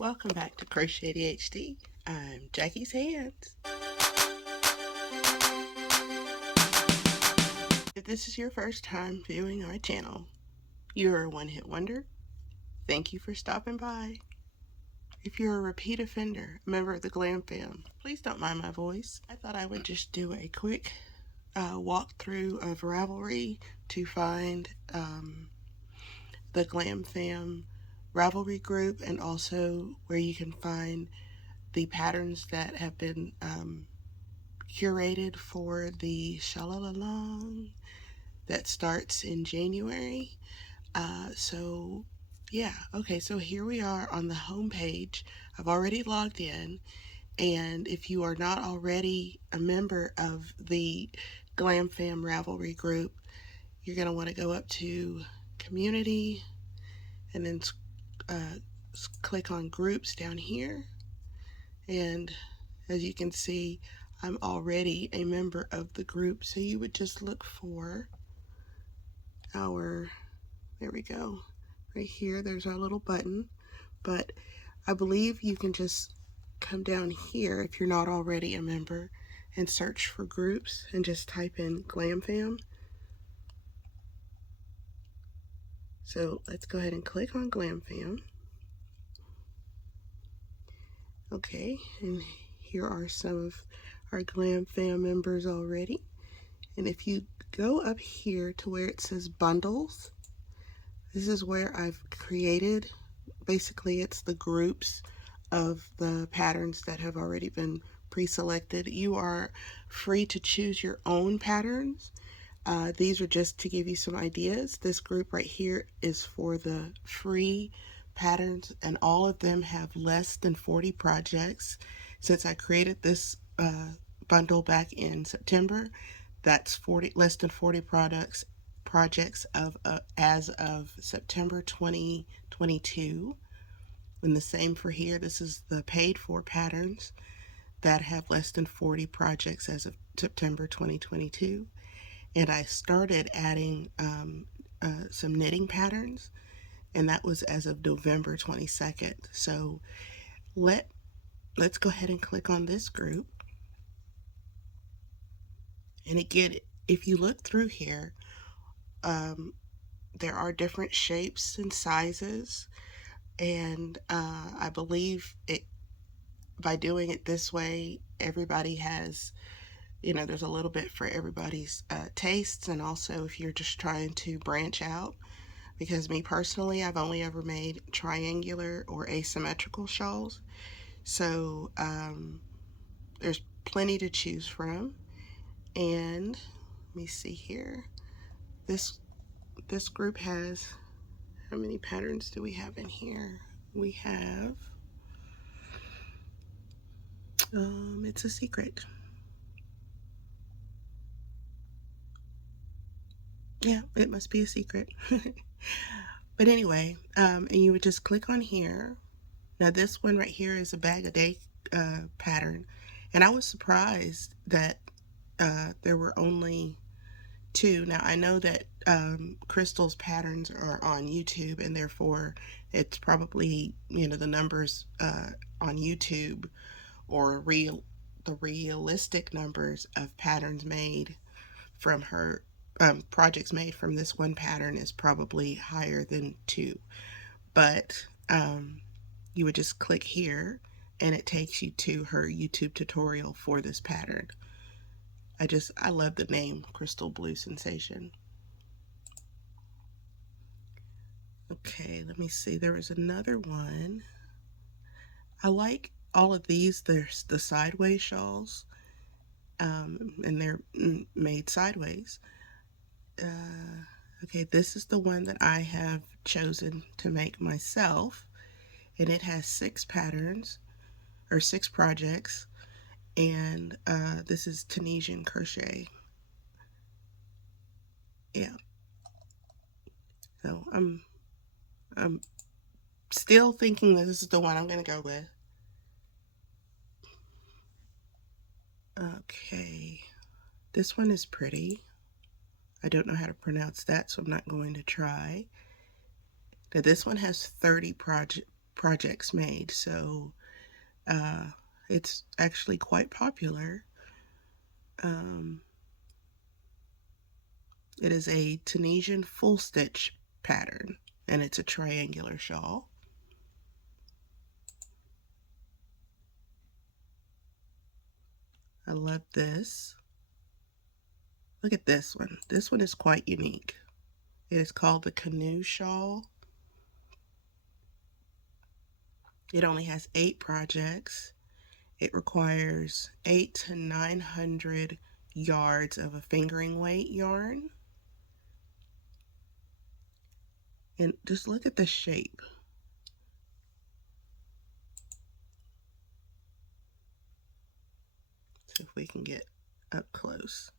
Welcome back to Crochet ADHD. I'm Jackie's Hands. If this is your first time viewing our channel, you're a one-hit wonder. Thank you for stopping by. If you're a repeat offender, a member of the GlamFam, please don't mind my voice. I thought I would just do a quick walkthrough of Ravelry to find the GlamFam Ravelry Group, and also where you can find the patterns that have been curated for the Shawl-la-la-long that starts in January. So here we are on the home page. I've already logged in, and if you are not already a member of the GlamFam Ravelry Group, you're going to want to go up to Community and then click on Groups down here. And as you can see, I'm already a member of the group, so you would just look for our, there we go, right here, there's our little button. But I believe you can just come down here if you're not already a member and search for groups and just type in GlamFam. So let's go ahead and click on GlamFam. Okay, and here are some of our GlamFam members already. And if you go up here to where it says bundles, this is where I've created, basically it's the groups of the patterns that have already been pre-selected. You are free to choose your own patterns. These are just to give you some ideas. This group right here is for the free patterns, and all of them have less than 40 projects. Since I created this bundle back in September, that's less than 40 projects as of September 2022. And the same for here. This is the paid for patterns that have less than 40 projects as of September 2022. And I started adding some knitting patterns, and that was as of November 22nd. So let's go ahead and click on this group. And again, if you look through here, there are different shapes and sizes, and I believe by doing it this way, everybody has, there's a little bit for everybody's tastes, and also if you're just trying to branch out. Because me personally, I've only ever made triangular or asymmetrical shawls, so there's plenty to choose from. And let me see here, this group has, how many patterns do we have in here? We have, it's a secret. Yeah, it must be a secret. But anyway, and you would just click on here. Now this one right here is a bag a day pattern, and I was surprised that there were only 2. Now I know that Crystal's patterns are on YouTube, and therefore it's probably, the numbers on YouTube, or the realistic numbers of patterns made from her, projects made from this one pattern is probably higher than 2. But you would just click here and it takes you to her YouTube tutorial for this pattern. I love the name Crystal Blue Sensation. Okay, let me see, there was another one. I like all of these. There's the sideways shawls, and they're made sideways. Okay, this is the one that I have chosen to make myself, and it has 6 patterns, or 6 projects, and this is Tunisian crochet. Yeah. So I'm still thinking that this is the one I'm gonna go with. Okay, this one is pretty. I don't know how to pronounce that, so I'm not going to try. Now this one has 30 projects made, so it's actually quite popular. It is a Tunisian full stitch pattern, and it's a triangular shawl. I love this. Look at this one. This one is quite unique. It is called the canoe shawl. It only has 8 projects. It requires 800 to 900 yards of a fingering weight yarn. And just look at the shape. So if we can get up close.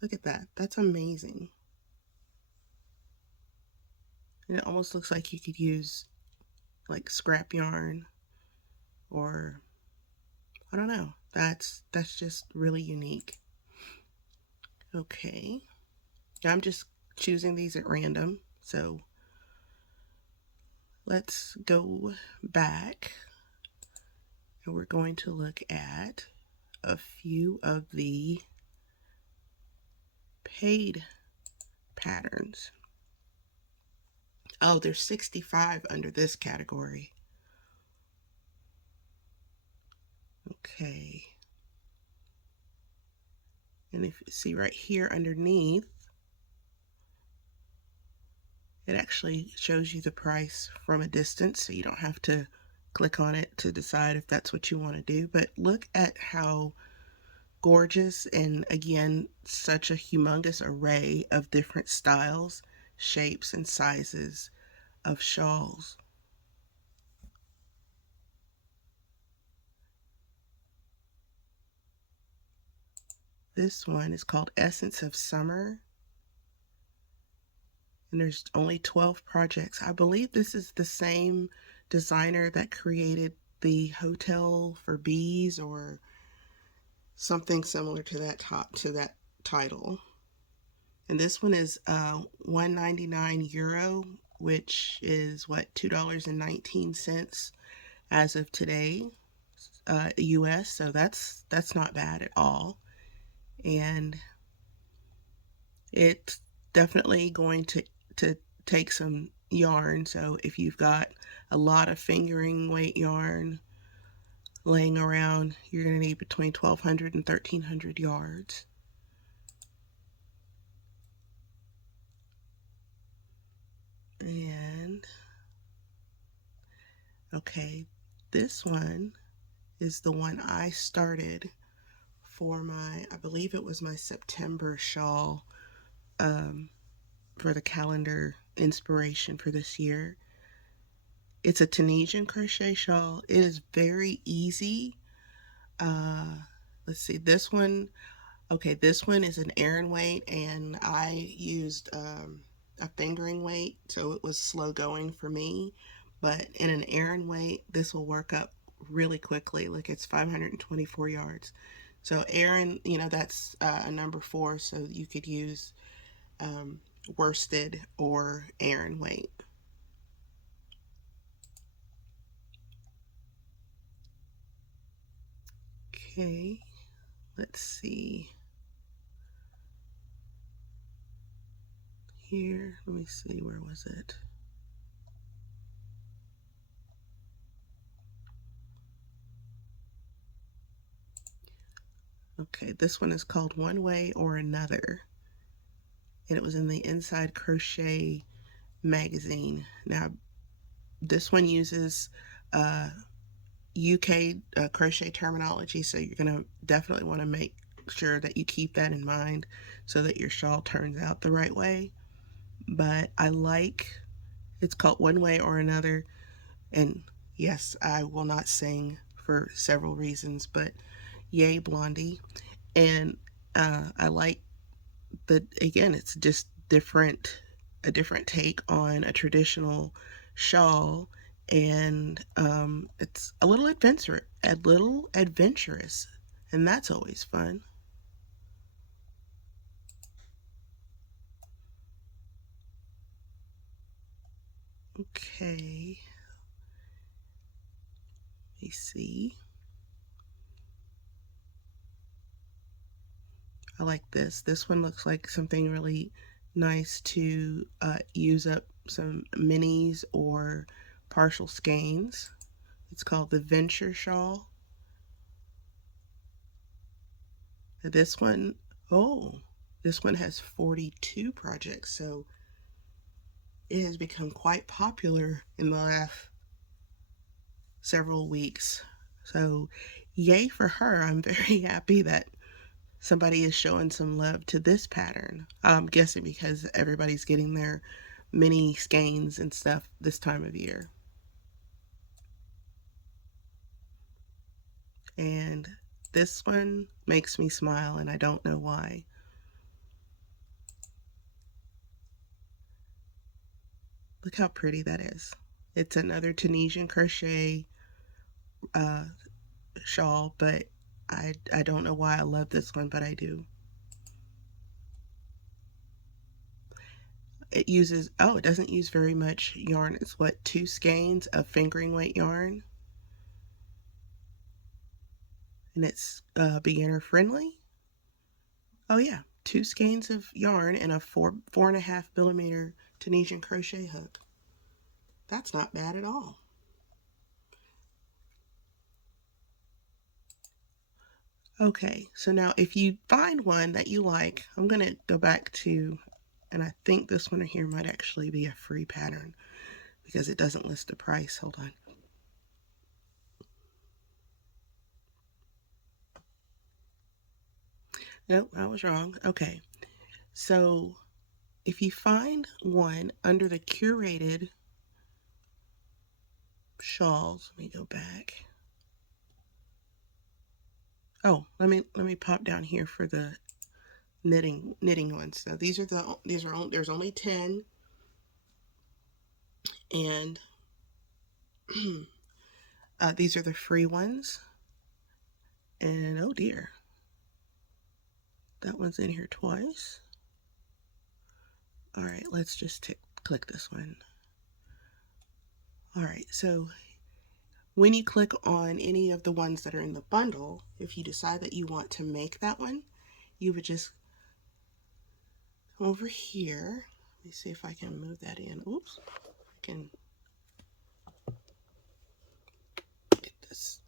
Look at that. That's amazing. And it almost looks like you could use like scrap yarn, or I don't know. That's just really unique. Okay. I'm just choosing these at random. So let's go back and we're going to look at a few of the paid patterns. Oh, there's 65 under this category. Okay. And if you see right here underneath, it actually shows you the price from a distance, so you don't have to click on it to decide if that's what you want to do. But look at how gorgeous, and again, such a humongous array of different styles, shapes, and sizes of shawls. This one is called Essence of Summer, and there's only 12 projects. I believe this is the same designer that created the Hotel for Bees or something similar to that title. And this one is €199, which is what, $2.19 as of today, US. So that's not bad at all. And it's definitely going to take some yarn. So if you've got a lot of fingering weight yarn laying around, you're going to need between 1,200 and 1,300 yards. And okay, this one is the one I started for my, I believe it was my September shawl, for the calendar inspiration for this year. It's a Tunisian crochet shawl. It is very easy. Let's see, this one, okay, this one is an Aran weight, and I used a fingering weight, so it was slow going for me. But in an Aran weight, this will work up really quickly. Like, it's 524 yards. So Aran, that's a number 4, so you could use worsted or Aran weight. Okay, let's see. Here, let me see, where was it? Okay, this one is called One Way or Another, and it was in the Inside Crochet magazine. Now, this one uses UK crochet terminology, so you're going to definitely want to make sure that you keep that in mind so that your shawl turns out the right way. But it's called One Way or Another, and yes, I will not sing for several reasons, but yay Blondie. And I like that, again, it's just a different take on a traditional shawl, and it's a little adventurous, and that's always fun. Okay, let me see. I like this. This one looks like something really nice to use up some minis or partial skeins. It's called the Venture Shawl. This one, oh, this one has 42 projects, so it has become quite popular in the last several weeks. So, yay for her. I'm very happy that somebody is showing some love to this pattern. I'm guessing because everybody's getting their mini skeins and stuff this time of year. And this one makes me smile, and I don't know why. Look how pretty that is. It's another Tunisian crochet uh, shawl, but I don't know why I love this one, but I do. It uses, oh, it doesn't use very much yarn. It's what, 2 skeins of fingering weight yarn, and it's beginner friendly. Oh yeah, 2 skeins of yarn and a 4.5 millimeter Tunisian crochet hook. That's not bad at all. Okay, so now if you find one that you like, I'm gonna go back to, and I think this one here might actually be a free pattern because it doesn't list the price. Hold on. Nope, I was wrong. Okay, so if you find one under the curated shawls, let me go back. Oh, let me pop down here for the knitting ones. So there's only 10, and these are the free ones. And oh dear, that one's in here twice. All right, let's just click this one. All right, so when you click on any of the ones that are in the bundle, if you decide that you want to make that one, you would just come over here. Let me see if I can move that in. Oops, I can get this.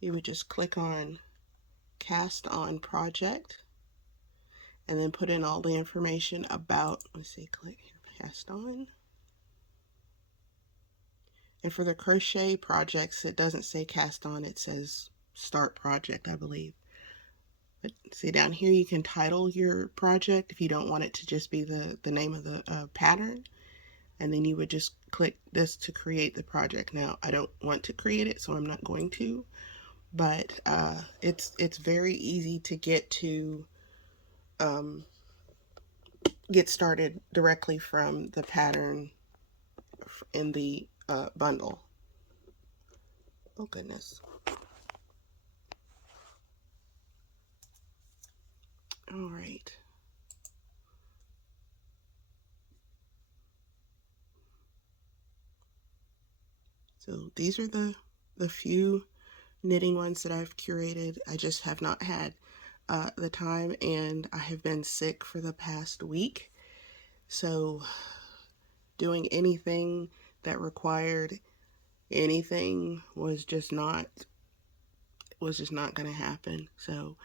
You would just click on Cast On Project and then put in all the information about, let's see, click here, Cast On. And for the crochet projects, it doesn't say cast on, it says start project, I believe. But see down here, you can title your project if you don't want it to just be the name of the pattern. And then you would just click this to create the project. Now, I don't want to create it, so I'm not going to. But it's very easy to get started directly from the pattern in the bundle. Oh goodness. All right. So these are the few knitting ones that I've curated. I just have not had the time, and I have been sick for the past week. So doing anything that required anything was just not going to happen. So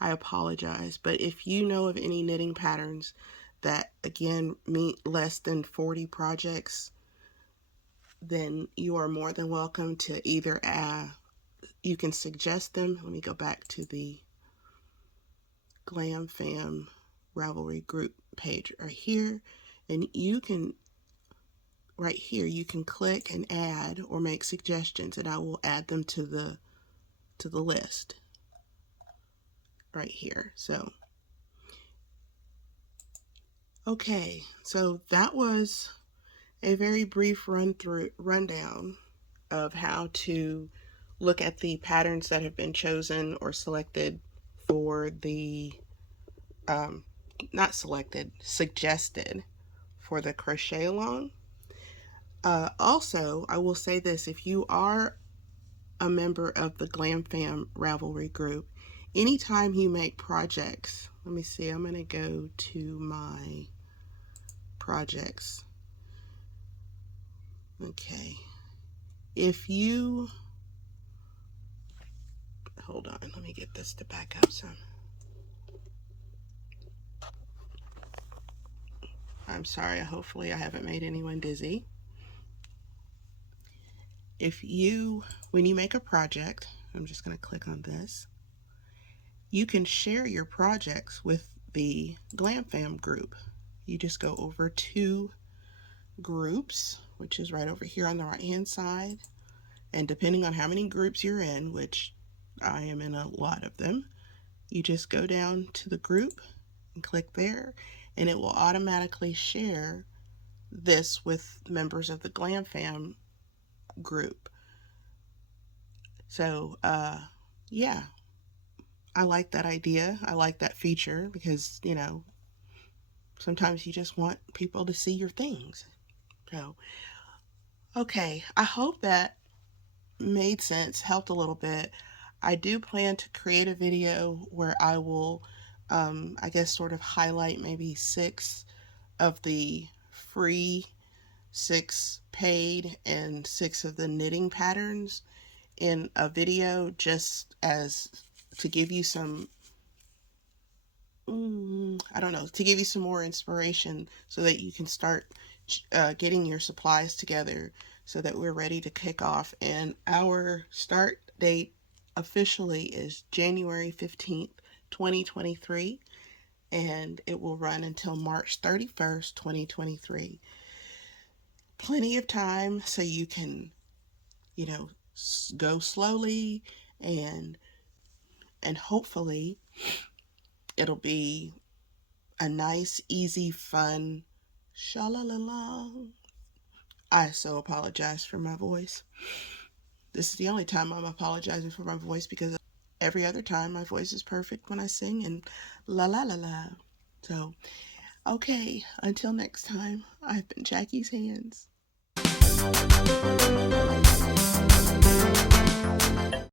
I apologize. But if you know of any knitting patterns that again meet less than 40 projects, then you are more than welcome to either you can suggest them. Let me go back to the GlamFam Ravelry Group page right here, and you can right here you can click and add or make suggestions, and I will add them to the list right here. So okay, so that was a very brief rundown of how to look at the patterns that have been chosen or selected for the not selected, suggested for the crochet along. Also, I will say this, if you are a member of the GlamFam Ravelry Group, anytime you make projects, let me see, I'm going to go to my projects. Okay. If you, hold on, let me get this to back up some. I'm sorry, hopefully I haven't made anyone dizzy. If you, when you make a project, I'm just going to click on this, you can share your projects with the GlamFam group. You just go over to groups, which is right over here on the right hand side, and depending on how many groups you're in, which I am in a lot of them, you just go down to the group and click there, and it will automatically share this with members of the GlamFam group. So yeah, I like that idea. I like that feature because, you know, sometimes you just want people to see your things. So okay, I hope that made sense, helped a little bit. I do plan to create a video where I will I guess sort of highlight maybe 6 of the free, 6 paid, and 6 of the knitting patterns in a video, just as to give you some, I don't know, to give you some more inspiration so that you can start getting your supplies together so that we're ready to kick off. And our start date officially is January 15th, 2023, and it will run until March 31st, 2023. Plenty of time so you can, you know, go slowly, and hopefully it'll be a nice, easy, fun Shawl-la-la-long. I so apologize for my voice. This is the only time I'm apologizing for my voice, because every other time my voice is perfect when I sing and la la la la. So, okay, until next time, I've been Jackie's Hands.